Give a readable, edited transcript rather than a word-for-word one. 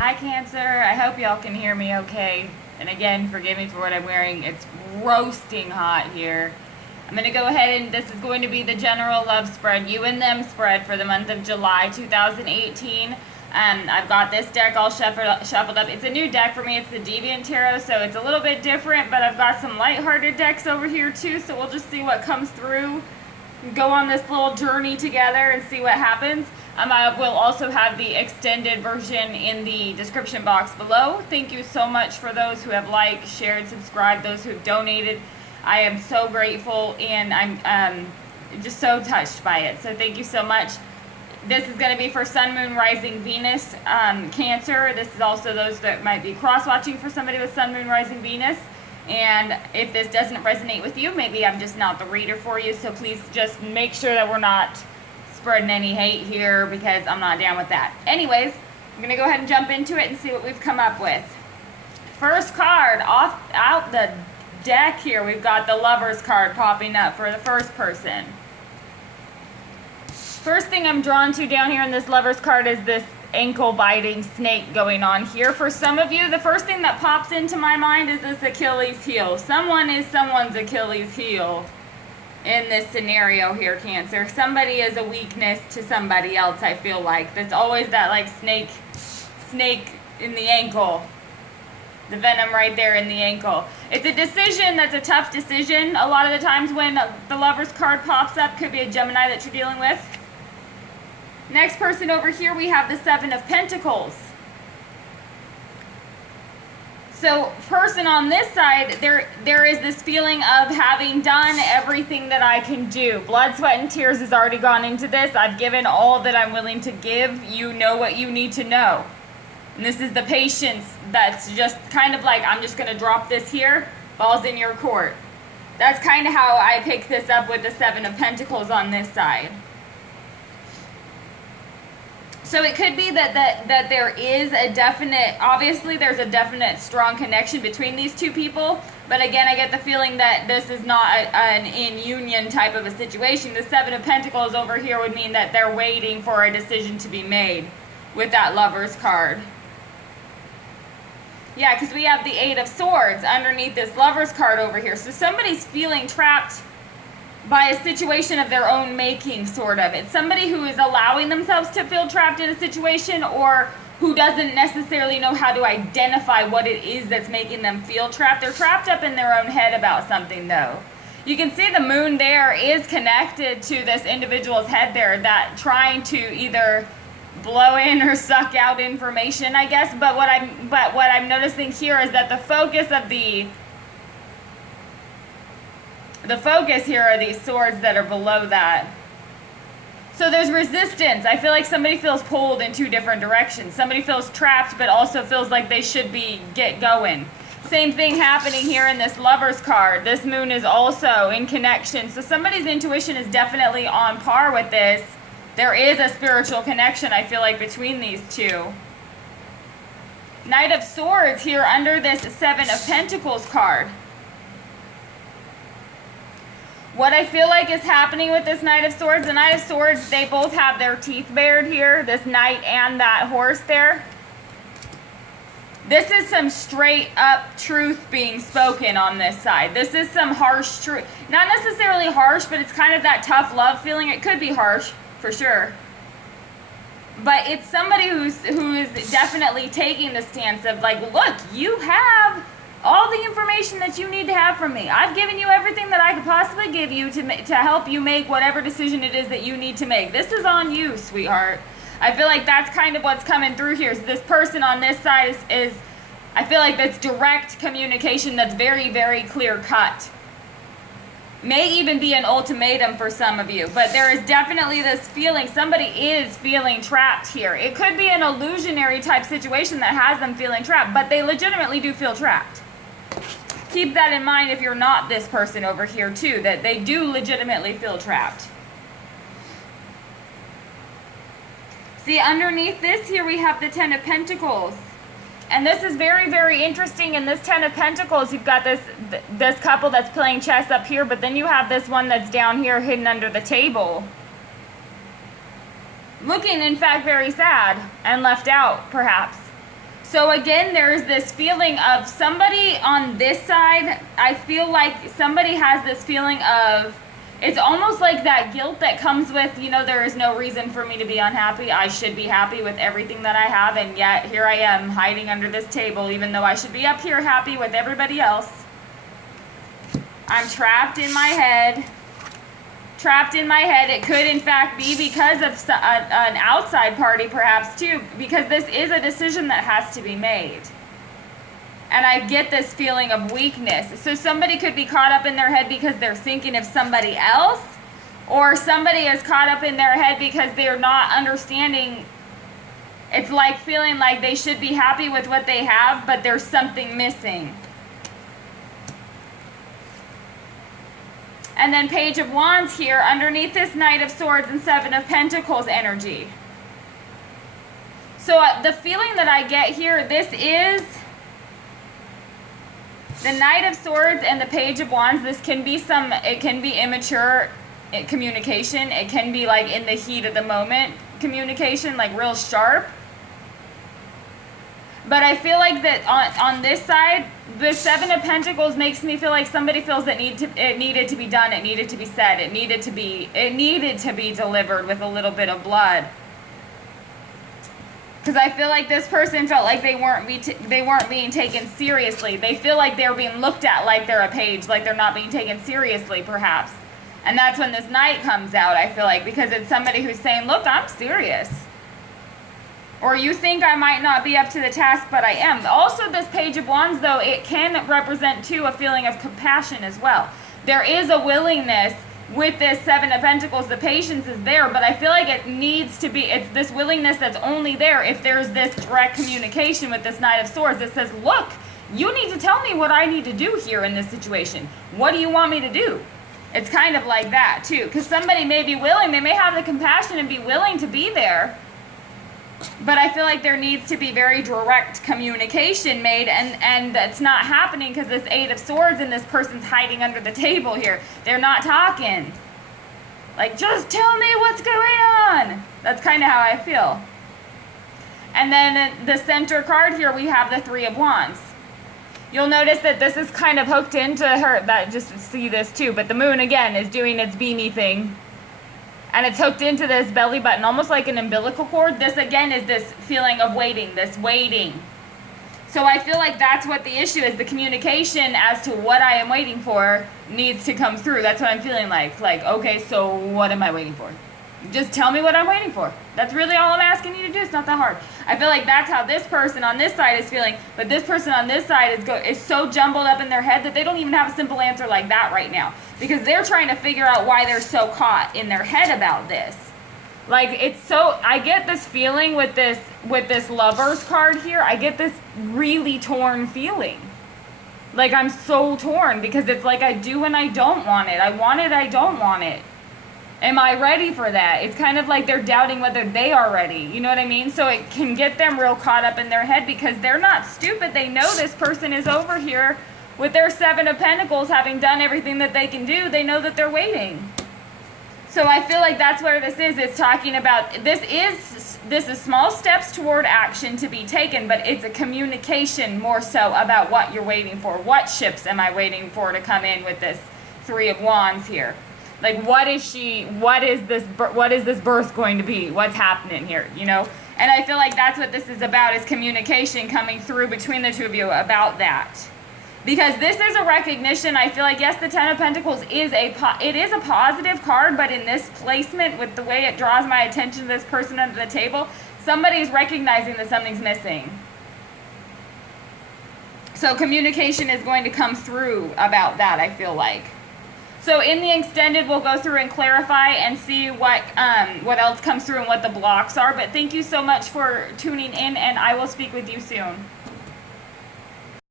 Hi Cancer, I hope y'all can hear me okay. And again, forgive me for what I'm wearing. It's roasting hot here. I'm going to go ahead and this is going to be the general love spread, you and them spread for the month of July 2018. I've got this deck all shuffled up. It's a new deck for me. It's the Deviant Tarot, so it's a little bit different, but I've got some lighthearted decks over here too, so we'll just see what comes through. Go on this little journey together and see what happens. I will also have the extended version in the description box below. Thank you so much for those who have liked, shared, subscribed, those who have donated. I am so grateful and I'm just so touched by it. So thank you so much. This is going to be for Sun, Moon, Rising, Venus, Cancer. This is also those that might be cross-watching for somebody with Sun, Moon, Rising, Venus. And if this doesn't resonate with you, maybe I'm just not the reader for you. So please just make sure that we're not spreading any hate here because I'm not down with that. Anyways, I'm going to go ahead and jump into it and see what we've come up with. First card out the deck here, we've got the Lovers card popping up for the first person. First thing I'm drawn to down here in this Lovers card is this ankle biting snake going on here. For some of you, the first thing that pops into my mind is this Achilles heel. Someone is someone's Achilles heel in this scenario here, Cancer. Somebody is a weakness to somebody else, I feel like. There's always that like snake in the ankle. The venom right there in the ankle. It's a decision that's a tough decision. A lot of the times when the Lovers card pops up, could be a Gemini that you're dealing with. Next person over here, we have the Seven of Pentacles. So, person on this side, there is this feeling of having done everything that I can do. Blood, sweat, and tears has already gone into this. I've given all that I'm willing to give. You know what you need to know. And this is the patience that's just kind of like, I'm just going to drop this here. Ball's in your court. That's kind of how I pick this up with the Seven of Pentacles on this side. So it could be that there is a definite, obviously there's a definite strong connection between these two people. But again, I get the feeling that this is not an in union type of a situation. The Seven of Pentacles over here would mean that they're waiting for a decision to be made with that Lovers card. Yeah, because we have the Eight of Swords underneath this Lovers card over here. So somebody's feeling trapped by a situation of their own making, sort of. It's somebody who is allowing themselves to feel trapped in a situation or who doesn't necessarily know how to identify what it is that's making them feel trapped. They're trapped up in their own head about something, though. You can see the moon there is connected to this individual's head there, that trying to either blow in or suck out information, I guess. But what I'm noticing here is that the focus of the focus here are these swords that are below that. So there's resistance. I feel like somebody feels pulled in two different directions. Somebody feels trapped but also feels like they should get going. Same thing happening here in this Lovers card. This moon is also in connection. So somebody's intuition is definitely on par with this. There is a spiritual connection, I feel like, between these two. Knight of Swords here under this Seven of Pentacles card. What I feel like is happening with this Knight of Swords, the Knight of Swords, they both have their teeth bared here, this knight and that horse there. This is some straight up truth being spoken on this side. This is some harsh truth. Not necessarily harsh, but it's kind of that tough love feeling. It could be harsh, for sure. But it's somebody who is definitely taking the stance of like, look, you have all the information that you need to have from me. I've given you everything that I could possibly give you to help you make whatever decision it is that you need to make. This is on you, sweetheart. I feel like that's kind of what's coming through here. So this person on this side is I feel like that's direct communication that's very, very clear cut. May even be an ultimatum for some of you, but there is definitely this feeling, somebody is feeling trapped here. It could be an illusionary type situation that has them feeling trapped, but they legitimately do feel trapped. Keep that in mind if you're not this person over here too, that they do legitimately feel trapped. See, underneath this here we have the Ten of Pentacles. And this is very, very interesting. In this Ten of Pentacles, you've got this couple that's playing chess up here, but then you have this one that's down here hidden under the table. Looking, in fact, very sad and left out, perhaps. So again, there's this feeling of somebody on this side. I feel like somebody has this feeling of, it's almost like that guilt that comes with, you know, there is no reason for me to be unhappy. I should be happy with everything that I have, and yet here I am hiding under this table, even though I should be up here happy with everybody else. I'm trapped in my head. Trapped in my head. It could in fact be because of an outside party perhaps too, because this is a decision that has to be made. And I get this feeling of weakness. So somebody could be caught up in their head because they're thinking of somebody else, or somebody is caught up in their head because they're not understanding. It's like feeling like they should be happy with what they have, but there's something missing. And then Page of Wands here underneath this Knight of Swords and Seven of Pentacles energy. So the feeling that I get here, this is the Knight of Swords and the Page of Wands. This can be it can be immature communication. It can be like in the heat of the moment communication, like real sharp. But I feel like that on this side, the Seven of Pentacles makes me feel like somebody feels that it needed to be done, it needed to be said, it needed to be delivered with a little bit of blood. Because I feel like this person felt like they weren't being taken seriously. They feel like they're being looked at like they're a page, like they're not being taken seriously, perhaps. And that's when this Knight comes out, I feel like, because it's somebody who's saying, look, I'm serious. Or you think I might not be up to the task, but I am. Also, this Page of Wands, though, it can represent, too, a feeling of compassion as well. There is a willingness with this Seven of Pentacles. The patience is there, but I feel like it needs to be, it's this willingness that's only there if there's this direct communication with this Knight of Swords that says, look, you need to tell me what I need to do here in this situation. What do you want me to do? It's kind of like that, too, because somebody may be willing, they may have the compassion and be willing to be there. But I feel like there needs to be very direct communication made, and that's not happening because this Eight of Swords and this person's hiding under the table here. They're not talking. Like, just tell me what's going on. That's kind of how I feel. And then the center card here, we have the Three of Wands. You'll notice that this is kind of hooked into her, that just see this too, but the moon again is doing its beamy thing. And it's hooked into this belly button, almost like an umbilical cord. This, again, is this feeling of waiting, this waiting. So I feel like that's what the issue is. The communication as to what I am waiting for needs to come through. That's what I'm feeling like. Like, okay, so what am I waiting for? Just tell me what I'm waiting for. That's really all I'm asking you to do. It's not that hard. I feel like that's how this person on this side is feeling. But this person on this side is so jumbled up in their head that they don't even have a simple answer like that right now. Because they're trying to figure out why they're so caught in their head about this. Like, it's so, I get this feeling with this Lovers card here. I get this really torn feeling. Like, I'm so torn because it's like I do and I don't want it. I want it, I don't want it. Am I ready for that? It's kind of like they're doubting whether they are ready. You know what I mean? So it can get them real caught up in their head because they're not stupid. They know this person is over here with their Seven of Pentacles, having done everything that they can do. They know that they're waiting. So I feel like that's where this is. It's talking about, this is small steps toward action to be taken, but it's a communication more so about what you're waiting for. What ships am I waiting for to come in with this Three of Wands here? Like, what is this birth going to be? What's happening here, you know? And I feel like that's what this is about, is communication coming through between the two of you about that. Because this is a recognition. I feel like, yes, the Ten of Pentacles is a positive card, but in this placement, with the way it draws my attention to this person under the table, somebody's recognizing that something's missing. So communication is going to come through about that, I feel like. So in the extended, we'll go through and clarify and see what else comes through and what the blocks are. But thank you so much for tuning in, and I will speak with you soon.